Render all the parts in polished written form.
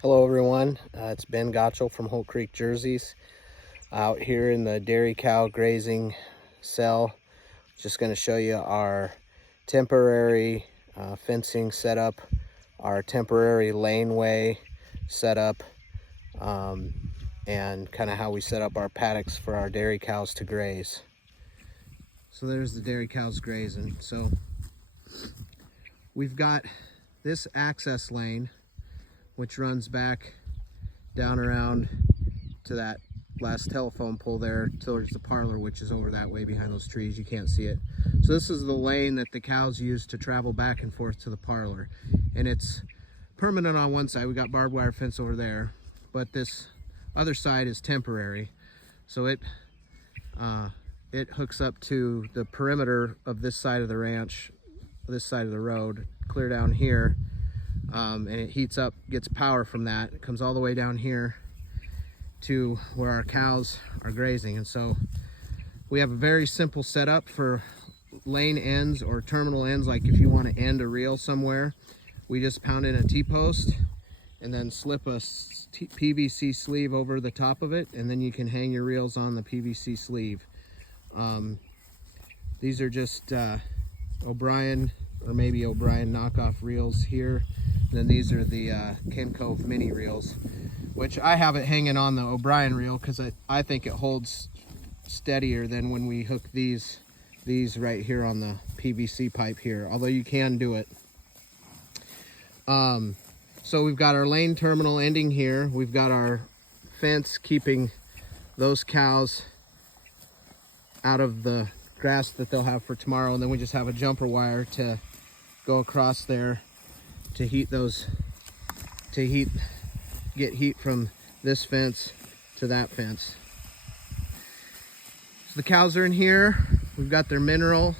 Hello everyone, it's Ben Gottschall from Holt Creek Jerseys out here in the dairy cow grazing cell. Just going to show you our temporary fencing setup, our temporary laneway setup, and kind of how we set up our paddocks for our dairy cows to graze. So there's the dairy cows grazing. So we've got this access lane which runs back down around to that last telephone pole there towards the parlor, which is over that way behind those trees. You can't see it. So this is the lane that the cows use to travel back and forth to the parlor, and it's permanent on one side. We got barbed wire fence over there, but this other side is temporary. So it hooks up to the perimeter of this side of the ranch, this side of the road, clear down here. And it heats up, gets power from that. It comes all the way down here to where our cows are grazing. And so we have a very simple setup for lane ends or terminal ends. Like if you want to end a reel somewhere, we just pound in a T-post and then slip a PVC sleeve over the top of it, and then you can hang your reels on the PVC sleeve. These are just O'Brien or maybe O'Brien knockoff reels here. And then these are the Ken Cove mini reels, which I have it hanging on the O'Brien reel because I think it holds steadier than when we hook these right here on the PVC pipe here, although you can do it. So we've got our lane terminal ending here. We've got our fence keeping those cows out of the grass that they'll have for tomorrow, and then we just have a jumper wire to go across there to heat get heat from this fence to that fence. So the cows are in here. We've got their mineral,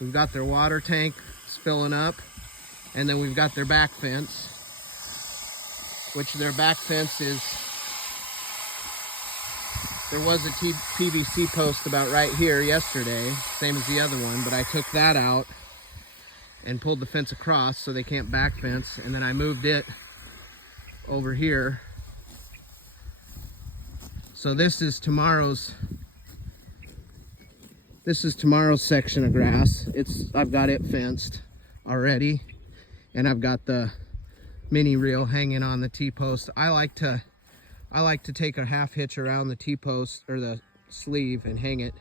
we've got their water tank filling up, and then we've got their back fence, which their back fence is, there was a PVC post about right here yesterday, same as the other one, but I took that out and pulled the fence across so they can't back fence, and then I moved it over here. So this is tomorrow's section of grass. I've got it fenced already, and I've got the mini reel hanging on the T-post. I like to take a half hitch around the T-post or the sleeve and hang it.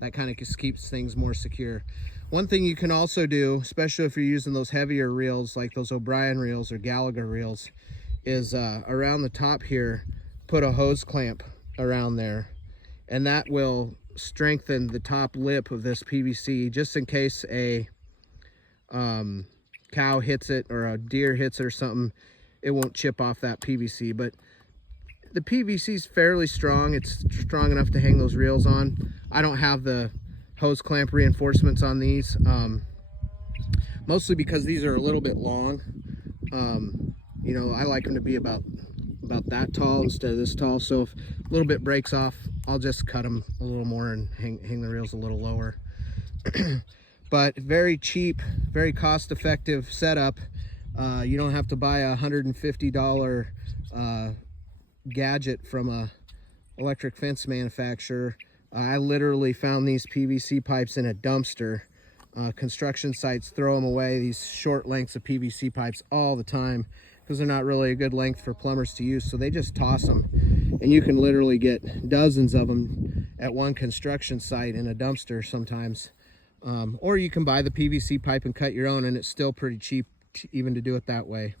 That kind of just keeps things more secure. One thing you can also do, especially if you're using those heavier reels like those O'Brien reels or Gallagher reels, is around the top here, put a hose clamp around there, and that will strengthen the top lip of this PVC just in case a cow hits it or a deer hits it or something. It won't chip off that PVC, but the PVC is fairly strong. It's strong enough to hang those reels on. I don't have the hose clamp reinforcements on these, mostly because these are a little bit long. You know, I like them to be about that tall instead of this tall. So if a little bit breaks off, I'll just cut them a little more and hang the reels a little lower. But very cheap, very cost-effective setup. You don't have to buy a $150 gadget from a electric fence manufacturer. I literally found these PVC pipes in a dumpster. Construction sites throw them away, these short lengths of PVC pipes, all the time because they're not really a good length for plumbers to use, so they just toss them. And you can literally get dozens of them at one construction site in a dumpster sometimes. Or you can buy the PVC pipe and cut your own, and it's still pretty cheap even to do it that way.